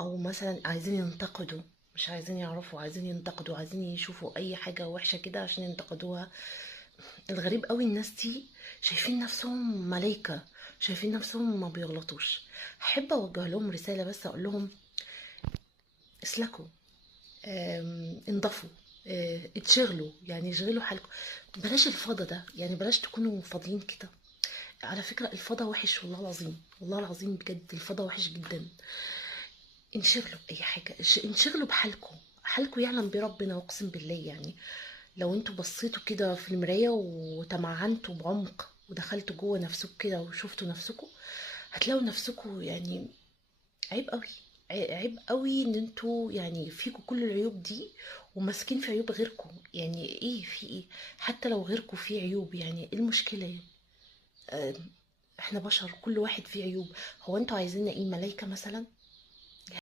او مثلا عايزين ينتقدوا، مش عايزين يعرفوا، عايزين ينتقدوا، عايزين يشوفوا اي حاجة وحشة كده عشان ينتقدوها. الغريب قوي الناس دي شايفين نفسهم ملايكة، شايفين نفسهم ما بيغلطوش. احب اوجه لهم رسالة بس اقول لهم اسلكوا، انضفوا، اتشغلوا، يعني اشغلوا حالكم. بلاش الفضا ده، يعني بلاش تكونوا فاضيين كده. على فكرة الفضا وحش، والله العظيم، والله العظيم بجد الفضا وحش جدا. انشغلوا بأي حاجة، انشغلوا بحالكم، حالكم يعلم بيه ربنا، اقسم بالله يعني. لو انتوا بصيتوا كده في المراية وتمعنتوا بعمق ودخلتوا جوه نفسكم كده وشفتوا نفسكم، هتلاقوا نفسكم يعني عيب قوي. عيب قوي ان انتوا يعني فيكوا كل العيوب دي وماسكين في عيوب غيركم. يعني ايه في ايه؟ حتى لو غيركم فيه عيوب، يعني ايه المشكلة يعني؟ آه، احنا بشر، كل واحد فيه عيوب. هو انتوا عايزيننا ايه، ملايكة مثلا؟